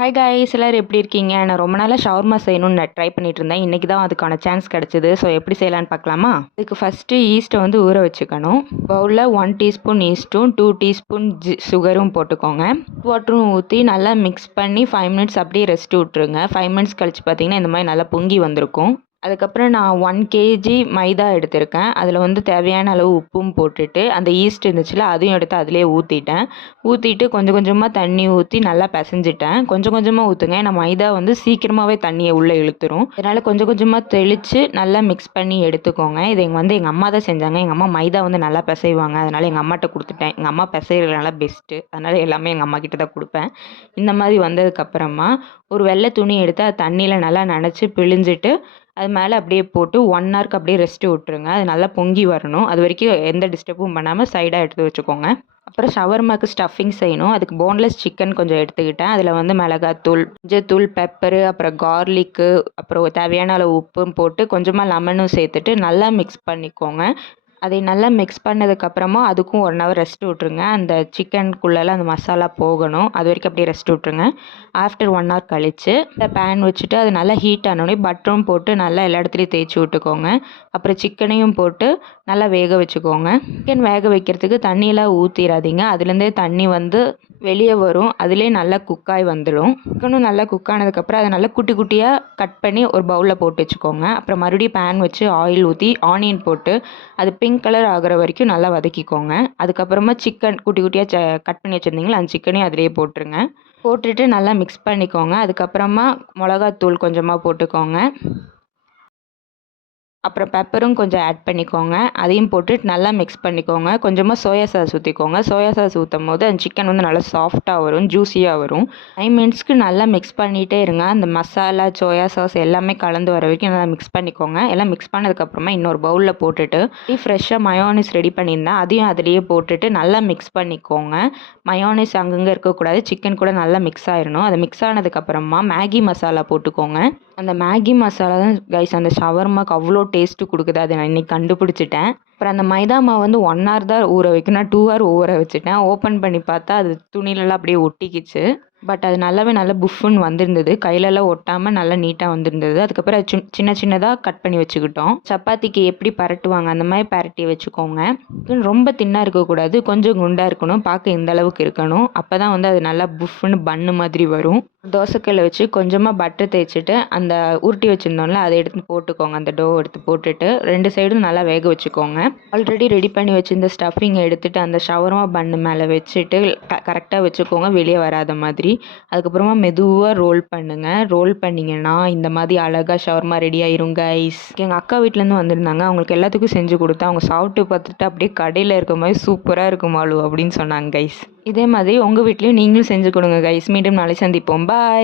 Hi guys, எல்லாரும் எப்படி இருக்கீங்க? நான் ரொம்ப நாளாக ஷவர்மா செய்யணும்னு ட்ரை பண்ணிட்டு இருந்தேன். இன்றைக்கி தான் அதுக்கான சான்ஸ் கிடச்சிது. ஸோ எப்படி செய்யலான்னு பார்க்கலாமா? இதுக்கு ஃபஸ்ட்டு ஈஸ்ட்டை வந்து ஊற வச்சுக்கணும். பவுலில் 1 டீஸ்பூன் ஈஸ்ட்டும் 2 டீஸ்பூன் சுகரும் போட்டுக்கோங்க. வாட்டரும் ஊற்றி நல்லா மிக்ஸ் பண்ணி 5 மினிட்ஸ் அப்படியே ரெஸ்ட் விட்ருங்க. 5 மினிட்ஸ் கழிச்சு பார்த்தீங்கன்னா இந்த மாதிரி நல்லா பொங்கி வந்திருக்கும். அதுக்கப்புறம் நான் 1 கேஜி மைதா எடுத்திருக்கேன். அதில் வந்து தேவையான அளவு உப்பும் போட்டுட்டு அந்த ஈஸ்ட் இருந்துச்சுல அதையும் எடுத்து அதிலே ஊற்றிட்டேன். ஊற்றிட்டு கொஞ்சம் கொஞ்சமாக தண்ணி ஊற்றி நல்லா பிசைஞ்சிட்டேன். கொஞ்சம் கொஞ்சமாக ஊற்றுங்க, ஏன்னா மைதா வந்து சீக்கிரமாகவே தண்ணியை உள்ளே இழுத்துரும். அதனால் கொஞ்சம் கொஞ்சமாக தெளித்து நல்லா மிக்ஸ் பண்ணி எடுத்துக்கோங்க. இது எங்கள் அம்மா தான் செஞ்சாங்க. எங்கள் அம்மா மைதா வந்து நல்லா பிசைவாங்க. அதனால் எங்கள் அம்மாட்ட கொடுத்துட்டேன். எங்கள் அம்மா பிசைறதுனால பெஸ்ட்டு, அதனால் எல்லாமே எங்கள் அம்மா கிட்ட தான் கொடுப்பேன். இந்த மாதிரி வந்ததுக்கப்புறமா ஒரு வெள்ளை துணி எடுத்து அது தண்ணியில் நல்லா நனைச்சி பிழிஞ்சிட்டு அது மேலே அப்படியே போட்டு 1 ஹவருக்கு அப்படியே ரெஸ்ட்டு விட்ருங்க. அது நல்லா பொங்கி வரணும். அது வரைக்கும் எந்த டிஸ்டர்பும் பண்ணாமல் சைடாக எடுத்து வச்சுக்கோங்க. அப்புறம் ஷவர்மாக்கு ஸ்டஃபிங் செய்யணும். அதுக்கு போன்லெஸ் சிக்கன் கொஞ்சம் எடுத்துக்கிட்டேன். அதில் வந்து மிளகாத்தூள், மஞ்சத்தூள், பெப்பரு, அப்புறம் கார்லிக்கு, அப்புறம் தேவையான அளவு உப்பும் போட்டு கொஞ்சமாக லெமனும் சேர்த்துட்டு நல்லா மிக்ஸ் பண்ணிக்கோங்க. அதை நல்லா மிக்ஸ் பண்ணதுக்கப்புறமா அதுக்கும் 1 ஹவர் ரெஸ்ட் விட்ருங்க. அந்த சிக்கனுக்குள்ளெல்லாம் அந்த மசாலா போகணும். அது வரைக்கும் அப்படியே ரெஸ்ட் விட்ருங்க. ஆஃப்டர் 1 ஹவர் கழித்து பேன் வச்சுட்டு அது நல்லா ஹீட் ஆனோடனே பட்டரும் போட்டு நல்லா எல்லா இடத்துலையும் தேய்ச்சி விட்டுக்கோங்க. அப்புறம் சிக்கனையும் போட்டு நல்லா வேக வச்சுக்கோங்க. சிக்கன் வேக வைக்கிறதுக்கு தண்ணியெலாம் ஊற்றிடாதீங்க. அதுலேருந்தே தண்ணி வந்து வெளியே வரும். அதிலே நல்லா குக்காய் வந்துடும். சிக்கனும் நல்லா குக் ஆனதுக்கப்புறம் அதை நல்லா குட்டி குட்டியாக கட் பண்ணி ஒரு பவுலில் போட்டு வச்சுக்கோங்க. அப்புறம் மறுபடியும் பேன் வச்சு ஆயில் ஊற்றி ஆனியன் போட்டு அது பிங்க் கலர் ஆகிற வரைக்கும் நல்லா வதக்கிக்கோங்க. அதுக்கப்புறமா சிக்கன் குட்டி குட்டியாக கட் பண்ணி வச்சுருந்தீங்களா அந்த சிக்கனையும் அதிலே போட்டுருங்க. போட்டுட்டு நல்லா மிக்ஸ் பண்ணிக்கோங்க. அதுக்கப்புறமா மிளகாத்தூள் கொஞ்சமாக போட்டுக்கோங்க. அப்புறம் பெப்பரும் கொஞ்சம் ஆட் பண்ணிக்கோங்க. அதையும் போட்டுட்டு நல்லா மிக்ஸ் பண்ணிக்கோங்க. கொஞ்சமாக சோயா சாஸ் ஊற்றிக்கோங்க. சோயா சாஸ் ஊற்றும் போது அந்த சிக்கன் வந்து நல்லா சாஃப்டாக வரும், ஜூஸியாக வரும். 5 மினிட்ஸ்க்கு நல்லா மிக்ஸ் பண்ணிகிட்டே இருங்க. அந்த மசாலா, சோயா சாஸ் எல்லாமே கலந்து வர வரைக்கும் நல்லா மிக்ஸ் பண்ணிக்கோங்க. எல்லாம் மிக்ஸ் பண்ணதுக்கப்புறமா இன்னொரு பவுலில் போட்டுட்டு ஃப்ரெஷ்ஷாக மயோனிஸ் ரெடி பண்ணியிருந்தேன். அதையும் அதிலேயே போட்டுட்டு நல்லா மிக்ஸ் பண்ணிக்கோங்க. மயோனிஸ் அங்கங்கே இருக்கக்கூடாது, சிக்கன் கூட நல்லா மிக்ஸ் ஆயிடணும். அது மிக்ஸ் ஆனதுக்கப்புறமா மேகி மசாலா போட்டுக்கோங்க. அந்த மேகி மசாலா தான் கைஸ் அந்த ஷவர்மாக்கு அவ்வளோ டேஸ்ட்டு கொடுக்குது. அதை நான் இன்றைக்கி கண்டுபிடிச்சிட்டேன். அப்புறம் அந்த மைதா மாவு வந்து 1 ஹவர் தான் ஊற வைக்கணும். நான் 2 ஹவர் ஊற வச்சுட்டேன். ஓப்பன் பண்ணி பார்த்தா அது துணிலலாம் அப்படியே ஒட்டிக்கிச்சு. பட் அது நல்லா புஃப்னு வந்திருந்தது. கையிலலாம் ஒட்டாமல் நல்லா நீட்டாக வந்திருந்தது. அதுக்கப்புறம் சின்ன சின்னதாக கட் பண்ணி வச்சுக்கிட்டோம். சப்பாத்திக்கு எப்படி பரட்டுவாங்க அந்த மாதிரி பரட்டி வச்சுக்கோங்க. ரொம்ப தின்னாக இருக்கக்கூடாது, கொஞ்சம் குண்டாக இருக்கணும். பார்க்க இந்த அளவுக்கு இருக்கணும். அப்போ தான் வந்து அது நல்லா புஃப்னு பன்னு மாதிரி வரும். தோசைக்கல்லை வச்சு கொஞ்சமாக பட்டர் தேய்ச்சிட்டு அந்த உருட்டி வச்சுருந்தோம்ல அதை எடுத்து போட்டுக்கோங்க. அந்த டோ எடுத்து போட்டுட்டு 2 சைடும் நல்லா வேக வச்சுக்கோங்க. ஆல்ரெடி ரெடி பண்ணி வச்சுருந்த ஸ்டஃபிங்கை எடுத்துகிட்டு அந்த ஷவர்மா பன்னு மேலே வச்சுட்டு கரெக்டாக வச்சுக்கோங்க, வெளியே வராத மாதிரி. அதுக்கப்புறமா மெதுவாக ரோல் பண்ணுங்கள். ரோல் பண்ணிங்கன்னா இந்த மாதிரி அழகாக ஷவர்மா ரெடி ஆயிரும் கைஸ். எங்கள் அக்கா வீட்டிலேருந்து வந்திருந்தாங்க. அவங்களுக்கு எல்லாத்துக்கும் செஞ்சு கொடுத்தா அவங்க சாப்பிட்டு பார்த்துட்டு அப்படியே கடையில் இருக்க மாதிரி சூப்பராக இருக்குமாளு அப்படின்னு சொன்னாங்க கைஸ். இதே மாதிரி உங்கள் வீட்லேயும் நீங்களும் செஞ்சு கொடுங்க கைஸ். மீண்டும் நாளை சந்திப்போம். பாய்.